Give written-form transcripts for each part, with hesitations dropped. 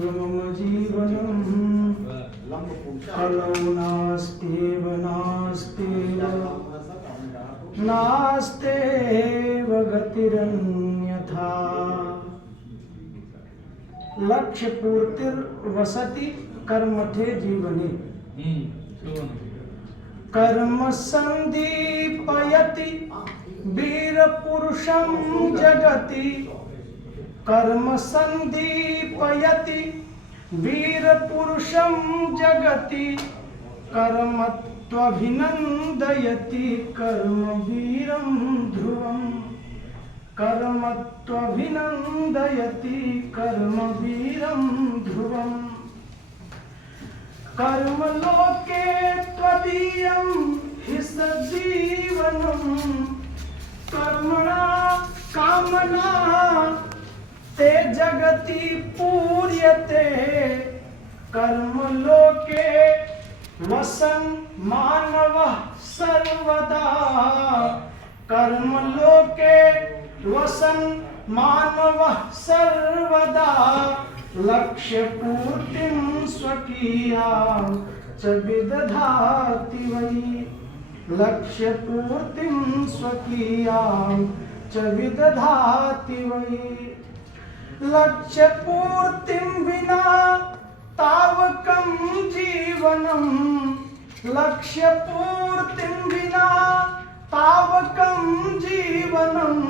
मम जीवनं कलौ नास्त्येव नास्त्येव गतिरन्यथा। लक्ष्य पूर्तिर्वसति कर्मठे जीवने। कर्म संदीपयति वीरपुरुषं जगति। कर्म संदीपयति वीरपुरुषं जगति। कर्मत्वभिनन्दयति कर्मवीरं ध्रुवम्। कर्मत्वभिनन्दयति कर्मवीरं ध्रुवम्। कर्मलोके त्वदीयं हि सजीवनं। कर्मणा कामना ते जगति पूर्यते। कर्मलोके वसन् मानवः सर्वदा। कर्मलोके वसन् मानवः सर्वदा। लक्ष्यपूर्तिं स्वकीयां च विदधाति वै। लक्ष्यपूर्तिं स्वकीयां च विदधाति वै। लक्ष्यपूर्तिं विना तावकं जीवनं। लक्ष्यपूर्तिं विना तावकं जीवनं।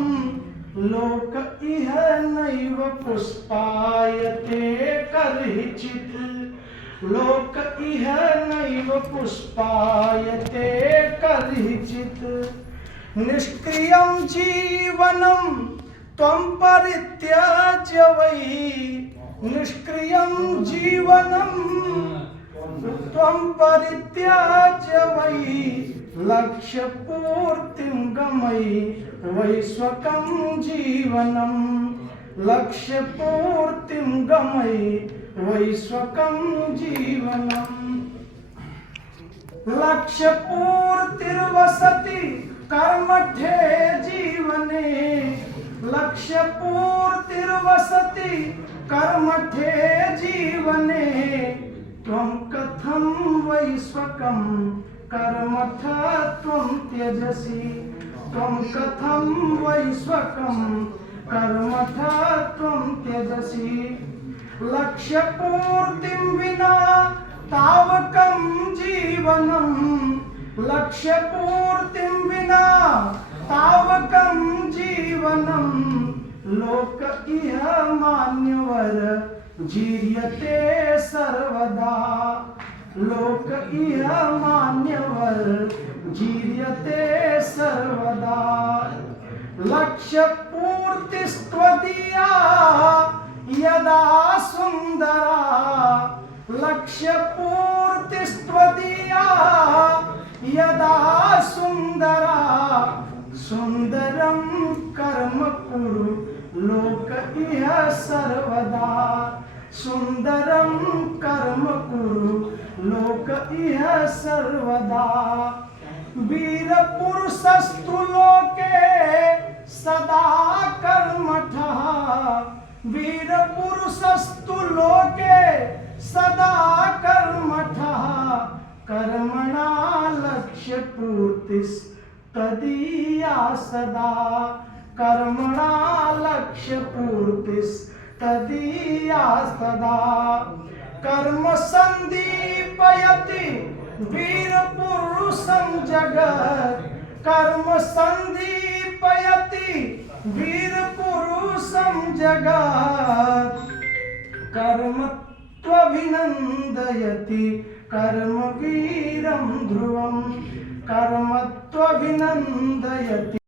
लोक इह नैव पुष्पायते कर्हिचित्। लोक इह नैव पुष्पायते कर्हिचित्। निष्क्रियं जीवनं त्वं परित्यज्य वै। निष्क्रियं जीवनं त्वं परित्यज्य वै। लक्ष्यपूर्तिं गमय वैश्वकं जीवनं। लक्ष्यपूर्तिं गमय वैश्वकं जीवनं। लक्ष्यपूर्तिर्वसति कर्मठे जीवने। लक्ष्यपूर्तिर्वसति कर्मठे जीवने। त्वं कथं वैश्वकं कर्मठ त्वं त्यजसि। त्वं कथं वैश्वकं कर्मठ त्वं त्यजसि। लक्ष्यपूर्तिं विना तावकं जीवनं। लक्ष्यपूर्तिं विना तावकं जीवनं। लोक इह मान्यवर जीर्यते सर्वदा। लोक इह मान्यवर जीर्यते सर्वदा। लक्ष्यपूर्तिस्त्वदीया यदा सुन्दरा। लक्ष्यपूर्तिस्त्वदीया यदा सुन्दरा। सुन्दरं कर्म कुरु लोक इह सर्वदा। सुन्दरं कर्म कुरु लोक इह सर्वदा। वीरपुरुषस्तु लोके सदा कर्मठः। वीरपुरुषस्तु लोके सदा कर्मठः। कर्मणा लक्ष्यपूर्तिस्तदीया सदा। कर्मणा लक्ष्यपूर्तिस्तदीया सदा। कर्म संदीपयति वीरपुरुषं जगत्। कर्म संदीपयति वीरपुरुषं जगत्। कर्मत्वभिनन्दयति कर्मवीरं ध्रुवम्। कर्मत्वभिनन्दयति